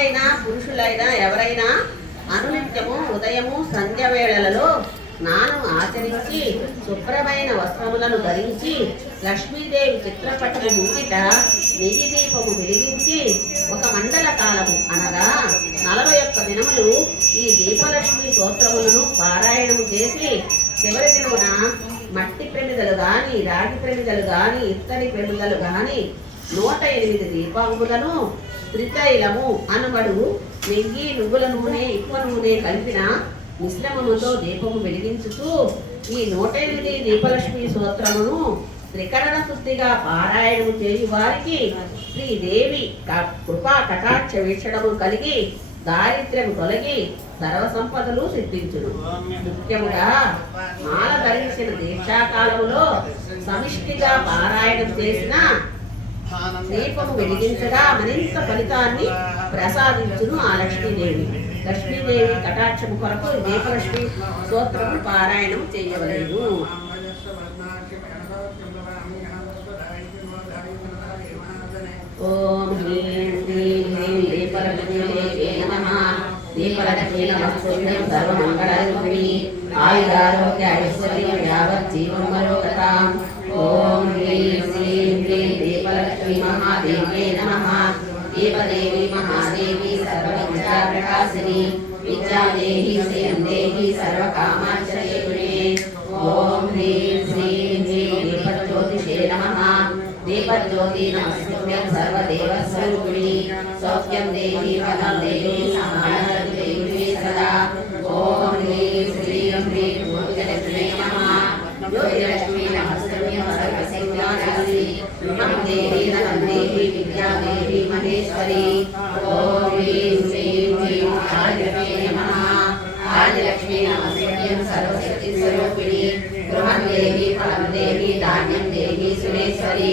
స్త్రీలైనా పురుషులైనా ఎవరైనా అనునిత్యము ఉదయము సంధ్య వేళలలో స్నానం ఆచరించి శుభ్రమైన వస్త్రములను ధరించి లక్ష్మీదేవి చిత్రపటము ముంగిట నెయ్యి దీపము వెలిగించి ఒక మండల కాలము అనగా నలభై ఒక్క దినములు ఈ దీపలక్ష్మి స్తోత్రములను పారాయణము చేసి చివరి దినమున మట్టి ప్రమిదలు కానీ రాగి ప్రమిదలు కానీ ఇత్తడి ప్రమిదలు కానీ నూట ఎనిమిది దీపాంగులను త్రితైలము అనబడు నెయ్యి నువ్వుల నూనె ఎక్కువ నూనె కలిపిన మిశ్రమముతో దీపము వెలిగించుతూ ఈ నూట ఎనిమిది దీపలక్ష్మి సూత్రమును త్రికరణ శుద్ధిగా పారాయణము చేయు వారికి శ్రీదేవి క- కృపా కటాక్ష వీక్షణము కలిగి దారిద్ర్యము తొలగి సర్వ సంపదలు సిద్ధించును. ముఖ్యముగా మాల ధరించిన దీక్షాకాలములో సమిష్టిగా పారాయణం చేసిన దీపము వెలిగించగా మరింత ఫలితాన్ని ప్రసాదించును ఆ లక్ష్మీదేవి. లక్ష్మీదేవి కటాక్షము కొరకు దీపలక్ష్మి స్తోత్రము పారాయణం చేయవలేదు ఓం హ్రీం హ్రీం హ్రీం దీపలక్ష్మీదేవే దీపలక్ష్మీ నమస్తుభ్యం సర్వమంగళరూపిణి. ఆయురారోగ్య ఐశ్వర్యం యావత్ జీవం మరోగతాం దీపదేవి మహాదేవి సర్వవిద్యా ప్రకాశిని విద్యాదేహి శ్రియం దేహి సర్వకామాశ్రయేతునే ఓం హ్రీం శ్రీం హ్రీం దీపజ్యోతిషే నమః దీపజ్యోతి నమస్తుభ్యం సర్వదేవ స్వరూపిణి సౌఖ్యం దేహి పదం దేహి సర్వశక్తివాసి మహం దేహి ధనం దేహి విద్యా దేహి మహేశ్వరి ఓం హ్రీం శ్రీం హ్రీం ఆదిలక్ష్మీ నమః ఆదిలక్ష్మీ నమస్తుభ్యం సర్వశక్తి స్వరూపిణి గృహం దేహి ఫలం దేహి ధాన్యం దేహి సురేశ్వరి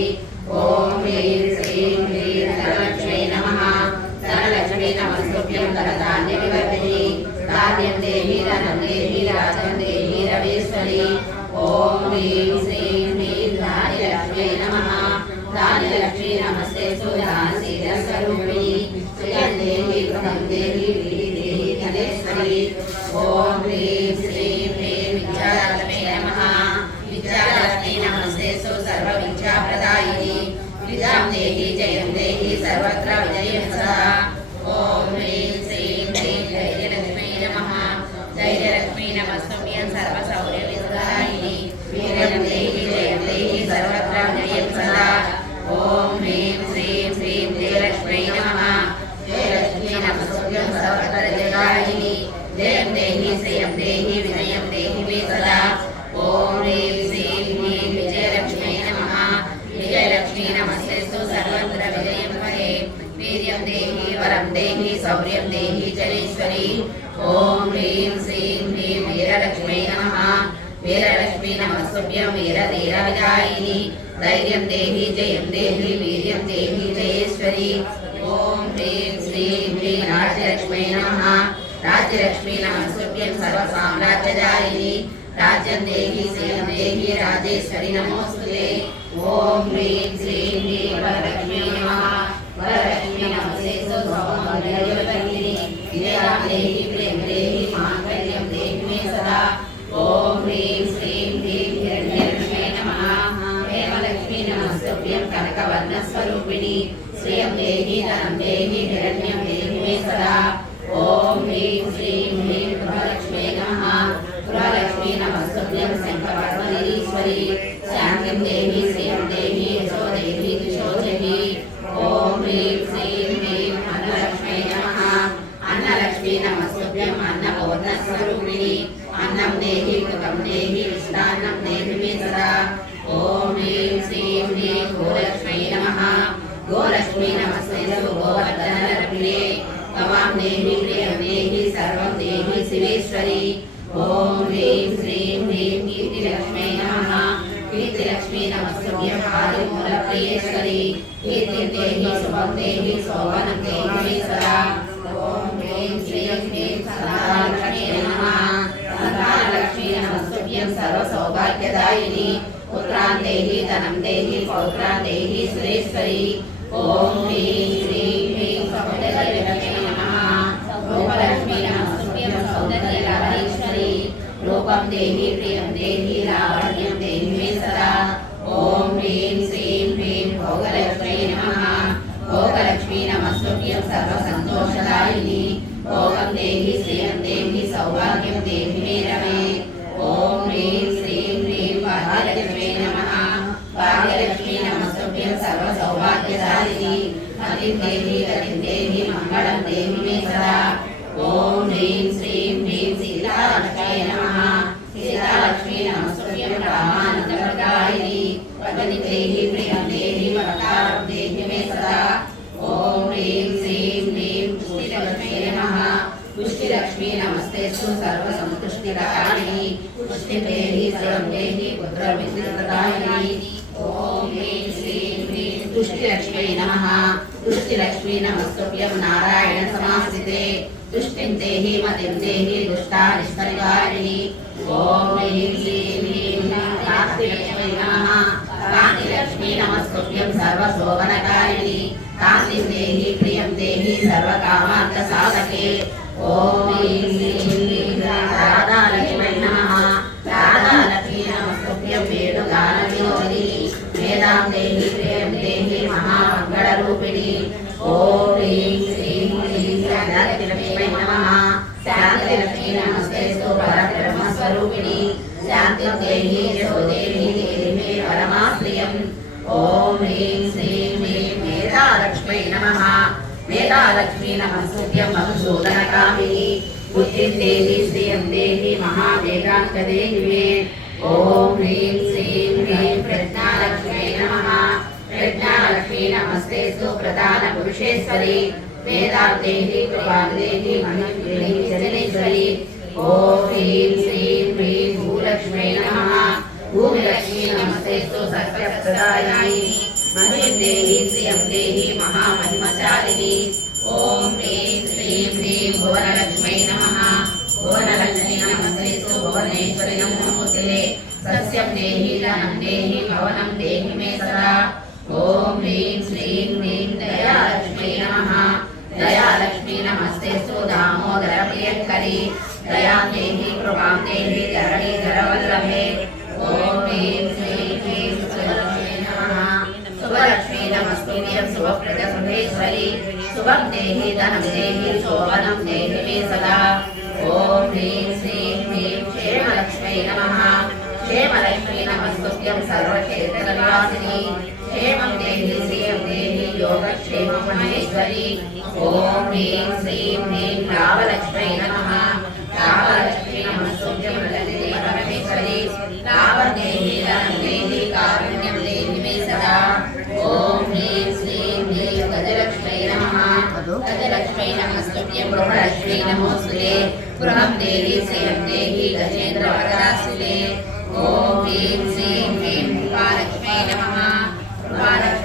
జయేశ్వరి ఓం హ్రీం శ్రీం హ్రీం రాజ్యలక్ష్మీ నమః రాజ్యలక్ష్మీ నమస్తుభ్యం సర్వ సామ్రాజ్యదాయిని రాజ్యం దేహి శ్రీయం దేహి రాజేశ్వరి నమోస్తుతే ఓం హ్రీం శ్రీం హ్రీం వరలక్ష్మీ నమః వరలక్ష్మీ నమస్తే సౌభాగ్యవతిని విజయాం దేహి ప్రేమ దేహి మాంగళ్యం దేహి మే సదా ఓం హ్రీం శ్రీం హ్రీం హిరణ్యలక్ష్మీ నమః హేమలక్ష్మీ నమస్తుభ్యం కనకవర్ణ స్వరూపిణి శ్రియం దేహి ధనం దేహి హిరణ్యం దేహి మే సదా ఓం హ్రీం శ్రీం హ్రీం గృహలక్ష్మీ నమః గృహలక్ష్మీ నమస్తుభ్యం శంఖపద్మనిరీశ్వరి శాంతిం దేహి देवी सोवन देवी सदा ओम ह्रीं श्रीं ह्रीं सदा लक्ष्मी नमः संतान लक्ष्मी नमस्तुभ्यं सर्व सौभाग्यदायिनी पुत्रान् देहि धनं देहि पौत्रान् देहि सुरेश्वरी ओम ह्रीं श्रीं ह्रीं सौन्दर्य लक्ष्मी नमः रूपलक्ष्मी नमस्तुभ्यं सौन्दर्य लाभेश्वरी रूपं देहि प्रियं देहि रावण सर्वसन्तोषदायिनी भोगं देहि श्रियं देहि सौभाग्यं देहि मे रमे ॐ ह्रीं श्रीं ह्रीं भाग्यलक्ष्मी नमः भाग्यलक्ष्मी नमस्तुभ्यं सर्वसौभाग्यदायिनी मतिं देहि गतिं देहि मङ्गलं देहि मे सदा ॐ ह्रीं श्रीं ह्रीं सीतालक्ष्मी नमः सीतालक्ष्मी नमस्तुभ्यं रामानन्दप्रदायिनी वदति सर्वसन्तुष्टिदायिनी पुष्टिं देहि श्रियं देहि पुत्रविद्युतदायिनी ॐ ह्रीं श्रीं ह्रीं तुष्टिलक्ष्मी नमः। तुष्टिलक्ष्मी नमस्तुभ्यं नारायण समाश्रिते। तुष्टिं देहि मतिं देहि दुष्टानिष्परिवारिणि ॐ ह्रीं श्रीं ह्रीं कान्तिलक्ष्मी नमः। कान्तिलक्ष्मी नमस्तुभ्यं सर्वशोभनकारिणि। कान्तिं देहि प्रियं देहि सर्वकामार्थसाधके। ॐ ह्रीं श्रीं नमस्तेस्तु प्रधानपुरुषेश्वरि वेदान्तेहि कृपादेहि मणिपुरी जनेश्वरि ॐ ह्रीं श्रीं ह्रीं भूलक्ष्मी नमः भूमिलक्ष्मी नमस्तेस्तु सत्यप्रदायिनी महीं देहि श्रियं देहि महामहिमचारिणि ॐ ह्रीं श्रीं ह्रीं भुवनलक्ष्मी नमः भुवनलक्ष्मी नमस्तेस्तु भुवनेश्वरि नमोऽस्तुते सस्यं देहि धनं देहि भवनं देहि मे सदा ॐ ह्रीं श्रीं ह्रीं दामोदरप्रियङ्करि दयां देहि कृपां देहि धरणि धरवल्लभे ॐ ह्रीं श्रीं नमस्तुभ्यं शुभप्रदसुभेश्वरि। शुभं देहि धनं देहि शोभनं देहि मे सदा। ॐ ह्रीं श्रीं ह्रीं क्षेमलक्ष्मी नमः। क्षेमलक्ष्मी नमस्तुभ्यं सर्वक्षेत्रनिवासिनी क्षेमं देहि श्रियं देहि योगक्षेमं महेश्वरि। ఓం హ్రీం శ్రీం హ్రీం రామలక్ష్మై నమః రామలక్ష్మి నమస్సుభ్య ప్రజతి పరమేశ్వరి రామదేవి రామదేవి కారుణ్యం దేవి మే సదా ఓం హ్రీం శ్రీం హ్రీం గజలక్ష్మై నమః గజలక్ష్మై నమస్సుభ్య బృహలక్ష్మి నమోస్తుతే బృహం దేవి శ్రీయం దేవి గజేంద్ర వరదాసుతే ఓం హ్రీం శ్రీం హ్రీం కృపాలక్ష్మై నమః కృపాలక్ష్మి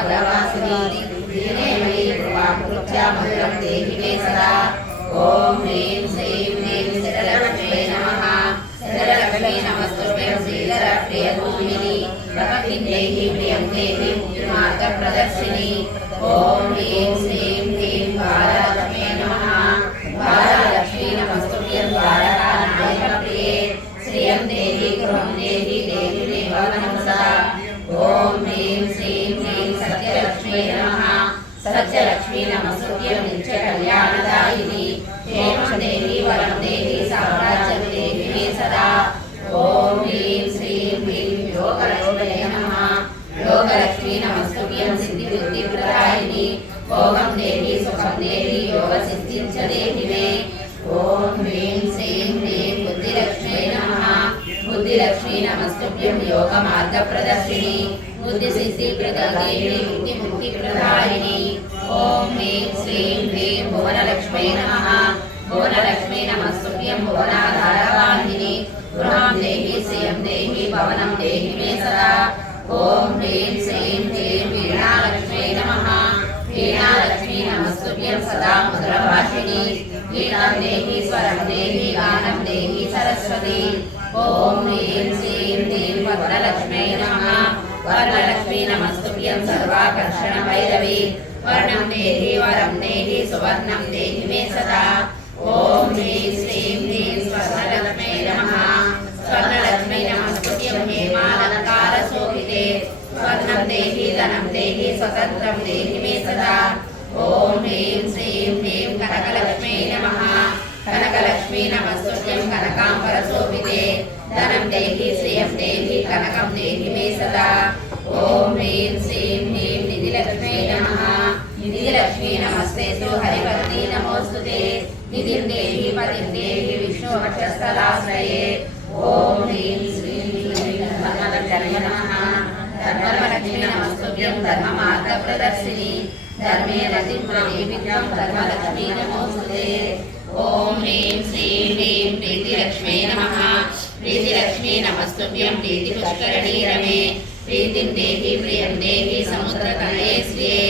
मधुरापुरवासिनि ലോകലക്ഷ്മി നമസ്തുഭ്യം സിദ്ധി ബുദ്ധി പ്രദായിനി ഭോഗം ദേവി സുഖം ദേവി യോഗ സിദ്ധിഞ്ച ദേവി മേ ഓം ഹ്രീം ശ്രീം ഹ്രീം ബുദ്ധിലക്ഷ്മി നമഃ బుద్ధిలక్ష్మి నమస్తుభ్యం యోగ మార్గ ప్రదర్శిని బుద్ధి సిద్ధి ప్రదాయిని ముక్తి ముక్తి ప్రదాయిని ఓం హ్రీం శ్రీం హ్రీం భువనలక్ష్మీ నమః. దేహి స్వరం దేహి గానం దేహి సరస్వతి ఓం హ్రీం శ్రీం హ్రీం వరలక్ష్మీ నమః వరలక్ష్మీ నమస్తుభ్యం సర్వాకర్షణ భైరవి వర్ణం దేహి వరం దేహి సువర్ణం దేహి మే సదా ఓం హ్రీం శ్రీం హ్రీం స్వర్ణలక్ష్మీ నమః స్వర్ణలక్ష్మీ నమస్తుభ్యం హేమాలంకార శోభితే స్వర్ణం దేహి ధనం దేహి స్వతంత్రం దేహి మే కనకలక్ష్మీ నమస్తుభ్యం కనకాంబర శోభితే ధనం దేహి శ్రియం దేహి కనకం దేహి మే సదా. ఓం హ్రీం శ్రీం హ్రీం నిధిలక్ష్మీ నమః. నిధిలక్ష్మీ నమస్తే హరిభక్తి నమోస్తుతే. నిధిం దేహి పతిం దేహి విష్ణు వక్షస్థలాశ్రయే ఓం హ్రీం శ్రీం హ్రీం ధర్మలక్ష్మి నమః. ధర్మలక్ష్మీ నమస్తుభ్యం ధర్మమార్గ ప్రదర్శిని ధర్మే రతిం ప్రదీపితం ధర్మలక్ష్మీ నమోస్తుతే. ఓం హ్రీం శ్రీం హ్రీం ప్రీతిలక్ష్మీ నమః. ప్రీతిలక్ష్మీ నమస్తుభ్యం ప్రీతి పుష్కరణీరమే. ప్రీతిం దేహి ప్రియం దేహి సముద్రతనయే శ్రియే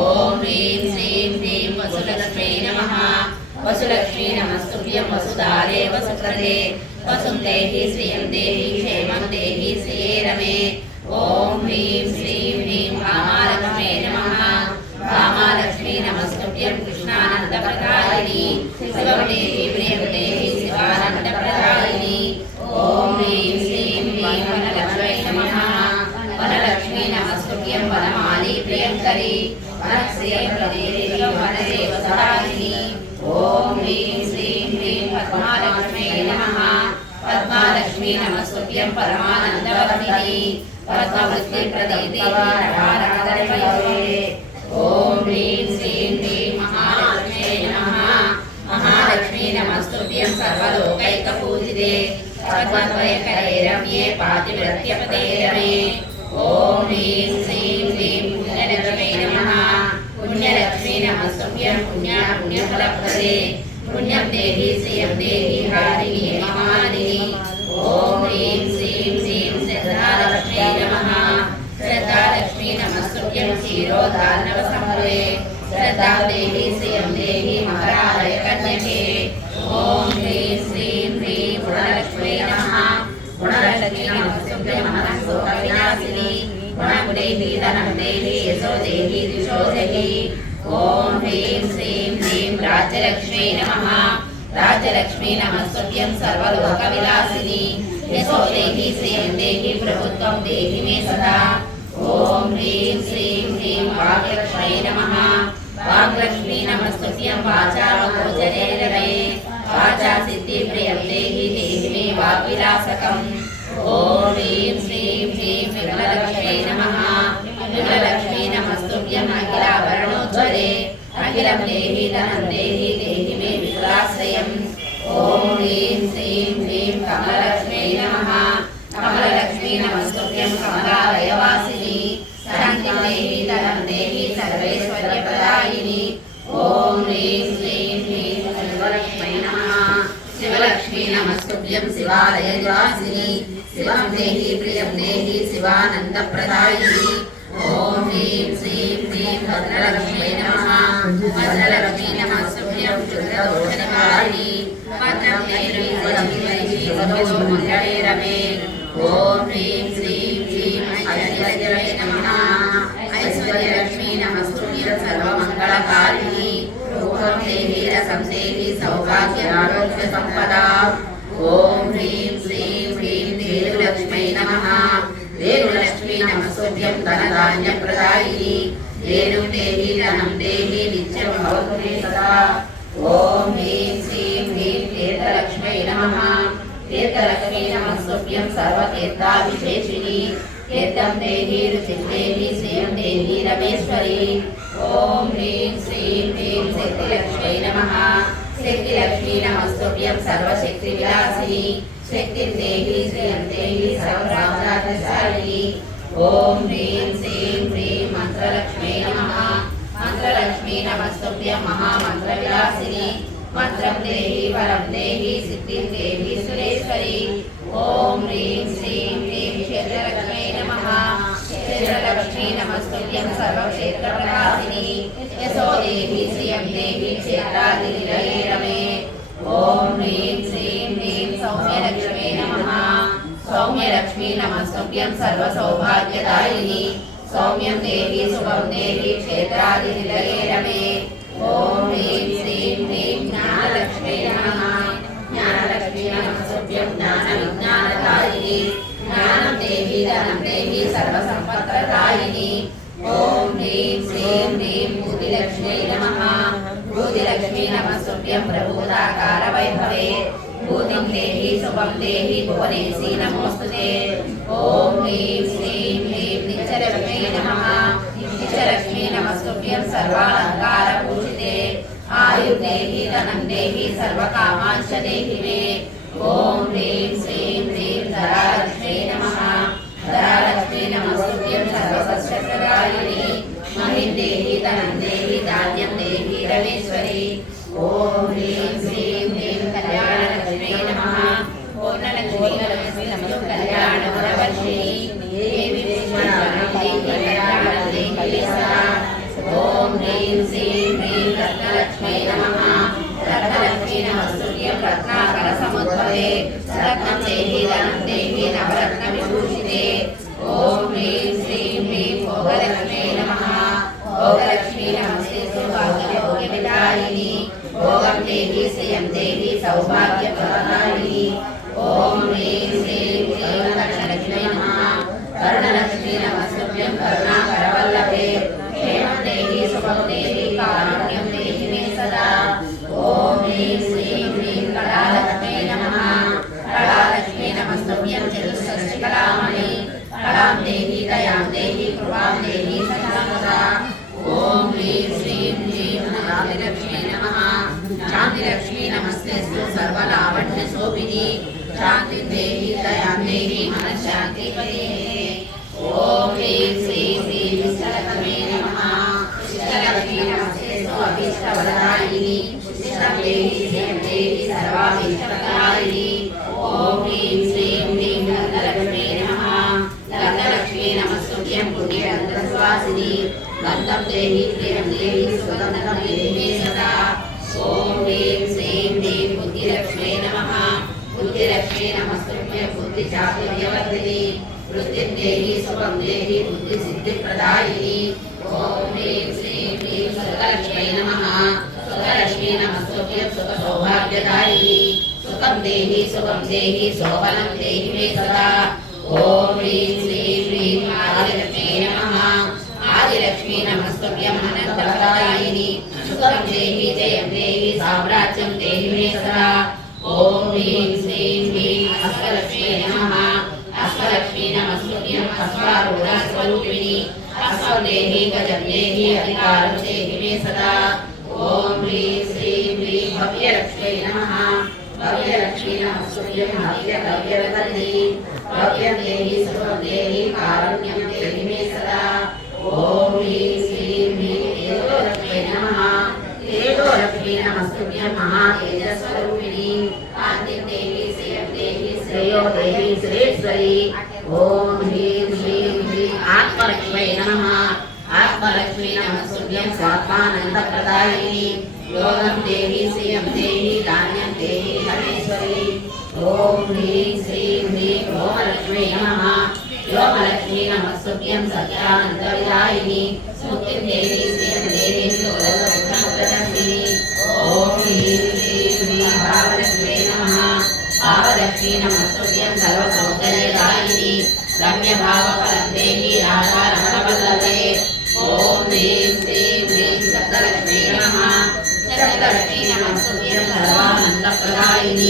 ఓం హ్రీం శ్రీం హ్రీం వసులక్ష్మీ నమః. వసులక్ష్మీ నమస్తుభ్యం వసుధారే వసుప్రదే వసుం దేహి శ్రియం దేహి క్షేమం దేహి శ్రియే రమే. ఓం హ్రీం శ్రీ నమస్తుభ్యం పరమానందవర్ధిని పద్మవృత్తి ప్రదీప్తి ఓం హ్రీం శ్రీం హ్రీం మహాలక్ష్మీ నమః మహాలక్ష్మీ నమస్తుభ్యం సర్వలోకైక పూజితే పద్మద్వయకరే రమ్యే పాతివ్రత్యపదే రమే ఓం హ్రీం శ్రీం హ్రీం పుణ్యలక్ష్మీ నమః పుణ్యలక్ష్మీ నమస్తుభ్యం పుణ్య పుణ్యఫలప్రదే పుణ్యం దేహి శ్రియం దేహి నమస్తుభ్యం క్షీరోదార్ణవ సంభవే శ్రద్ధా దేహి శ్రియం దేహి మకరాలయ కన్యకే ఓం హ్రీం శ్రీం హ్రీం గుణలక్ష్మీ నమః గుణలక్ష్మీ నమస్తుభ్యం మనస్సోక వినాశిని గుణం దేహి ధనం దేహి యశో దేహి దిశో దేహి ఓం హ్రీం శ్రీం హ్రీం రాజ్యలక్ష్మీ నమః రాజ్యలక్ష్మీ నమస్తుభ్యం సర్వలోక విలాసిని యశో దేహి శ్రియం దేహి ప్రభుత్వం దేహి మే సదా ఓం హ్రీం శ్రీం హ్రీం వాగ్లక్ష్మీ నమః. వాగ్లక్ష్మీ నమస్తుభ్యం వాచా గోచరే వాచా సిద్ధి ప్రియం దేహి దేహి మే వాగ్విలాసకం. ఓం హ్రీం శ్రీం హ్రీం విమలలక్ష్మీ నమః. విమలలక్ష్మీ నమస్తుభ్యం అఖిలాభరణోజ్వరే అఖిలం దేహి ధనం దేహి దేహి మే విపులాశ్రయం ఓం హ్రీం శ్రీం హ్రీం కమలలక్ష్మీ నమః. కమలలక్ష్మీ నమస్తుభ్యం కమలాలయవాసిని. శివలక్ష్మీ నమస్తుభ్యం శివాలయ నివాసిని శివం దేహి ప్రియం దేహి శివానందప్రదాయిని ఓం హ్రీం శ్రీం హ్రీం భద్రలక్ష్మీ నమః భద్రలక్ష్మీ నమస్తుభ్యం క్షుద్రదోషనివారిణి భద్రం దేవి దేవి శివదోష మంగళే రమే ఓం హ్రీం శ్రీం హ్రీం ఐశ్వర్యలక్ష్మీ నమః ఐశ్వర్యలక్ష్మీ నమస్తుభ్యం సర్వమంగళకారిణి ఓం హ్రీం శ్రీం హ్రీం దేవులక్ష్మీ నమః దేవులక్ష్మీ నమస్తుభ్యం ధనధాన్య ప్రదాయిని దేను ధనం నిత్యం సదా ఓం హ్రీం శ్రీం హ్రీం నమః తీర్థం రుచిం రమేశ్వరి ఓం హ్రీం శ్రీం హ్రీం శక్తిలక్ష్మీ నమః శక్తిలక్ష్మీ నమస్తుభ్యం సర్వశక్తి విలాసిని శక్తిం దేహి శ్రియం దేహి సర్వరాజాధిశాలిని ఓం హ్రీం శ్రీం హ్రీం మంత్రలక్ష్మీ నమః. మంత్రలక్ష్మీ నమస్తుభ్యం మహామంత్ర విలాసిని మంత్రం దేహి వరం దేహి సిద్ధిం దేహి సురేశ్వరి. ఓం హ్రీం శ్రీం హ్రీం క్షేత్రలక్ష్మీ నమః. క్షేత్రలక్ష్మీ నమస్తుభ్యం సర్వక్షేత్ర ప్రకాశిని యశో దేహి శ్రియం దేహి క్షేత్రాది నిలయే రమే ఓం హ్రీం శ్రీం హ్రీం సౌమ్యలక్ష్మీ నమః సౌమ్యలక్ష్మీ నమస్తుభ్యం సర్వసౌభాగ్యదాయిని సౌమ్యం దేహి శుభం దేహి భూతిం దేహి శుభం దేహి భువనేసి నమోస్తుతే. ఓం హ్రీం శ్రీం హ్రీం నిత్యలక్ష్మీ నమః. నిత్యలక్ష్మీ నమస్తుభ్యం సర్వాలంకార పూజితే. ఆయుర్దేహి ధనం దేహి సర్వకామాంశ దేహి మే. ఓం హ్రీం శ్రీం హ్రీం ధరాలక్ష్మీ నమః. ధరాలక్ష్మీ నమస్తుభ్యం సర్వసస్యప్రదాయిని మహిం దేహి ధనం దేహి ధాన్యం దేహి రమేశ్వరి ఓం రత్నాకర సముద్భవే రత్నం దేహి ధనం దేహి నవరత్న నమస్తుభ్యం బుద్ధి చాతుర్యవర్ధిని వృత్తిం దేహి శుభం దేహి బుద్ధి సిద్ధి ప్రదాయిని ఓం హ్రీం శ్రీం హ్రీం సుఖలక్ష్మీ నమః సుఖలక్ష్మీ నమస్తుభ్యం సుఖ సౌభాగ్యదాయిని సుఖం దేహి సుఖం దేహి శోభనం దేహి మే సదా ఓం హ్రీం శ్రీం హ్రీం ఆదిలక్ష్మీ నమః ఆదిలక్ష్మీ నమస్తుభ్యం అనంతప్రదాయిని సుఖం దేహి జయం దేహి సామ్రాజ్యం అష్టలక్ష్మీ నమస్తుభ్యం అశ్వారూఢ స్వరూపిణి అశ్వం దేహి గజం దేహి అధికారం దేహి మే సదా ఓం హ్రీం శ్రీం హ్రీం భవ్యలక్ష్మీ నమః భవ్యలక్ష్మీ నమస్తుభ్యం భవ్య భవ్యవదన్ని భవ్యం దేహి సుఖం దేహి కారుణ్యం దేహి మే సదా ఓం హ్రీం శ్రీం హ్రీం తేజోలక్ష్మీ నమః తేజోలక్ష్మీ దేహి శ్రేయో దేహి శ్రేశ్వరి ఓం హ్రీం శ్రీం హ్రీం. ఆత్మలక్ష్మీ నమః. ఆత్మలక్ష్మీ నమస్తుభ్యం స్వాత్మానందప్రదాయిని యోగం దేహి శ్రియం దేహి ధాన్యం దేహి హరేశ్వరి ఓం హ్రీం శ్రీం హ్రీం. ఓమలక్ష్మీ నమః. యోమలక్ష్మీ నమస్తుభ్యం సత్యానందవిదాయిని ముక్తిం దేహి శ్రియం దేహి సురసౌఖ్యముద్రదండిని భావలక్ష్మీ సర్వసౌందర్యదాయిని రమ్య దేహి రాధారమణవల్లభే. ఓం హ్రీం శ్రీం హ్రీం సప్తలక్ష్మీ నమః. సప్తలక్ష్మీ నమస్తుభ్యం సర్వానందప్రదాయిని.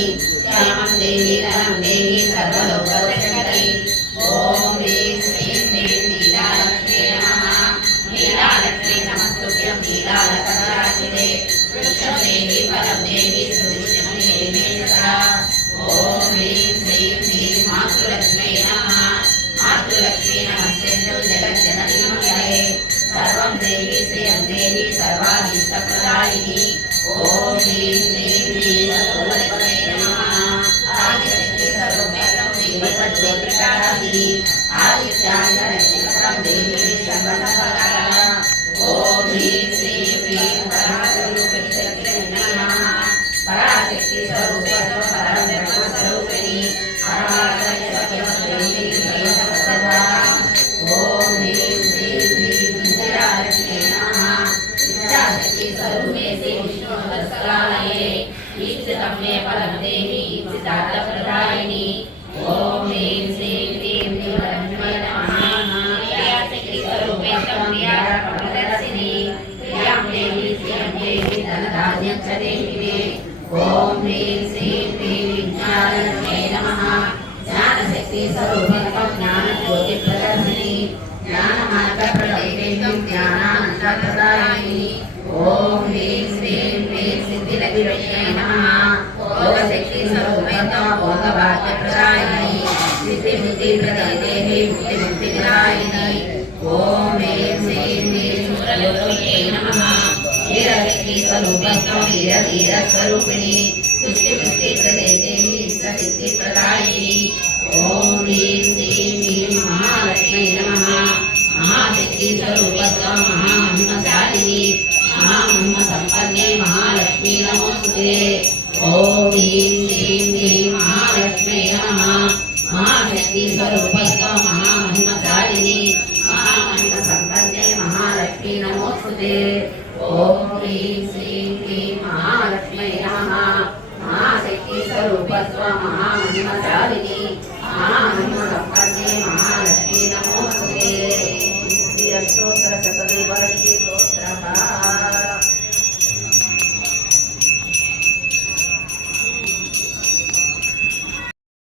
శక్తి స్వరూపస్వ మహామహిమశాలిని సంపన్నే మహాలక్ష్మీ నమోస్తుతే. ఓం హ్రీం శ్రీం హ్రీం మహాలక్ష్మీ నమ. మహాశక్తి స్వరూప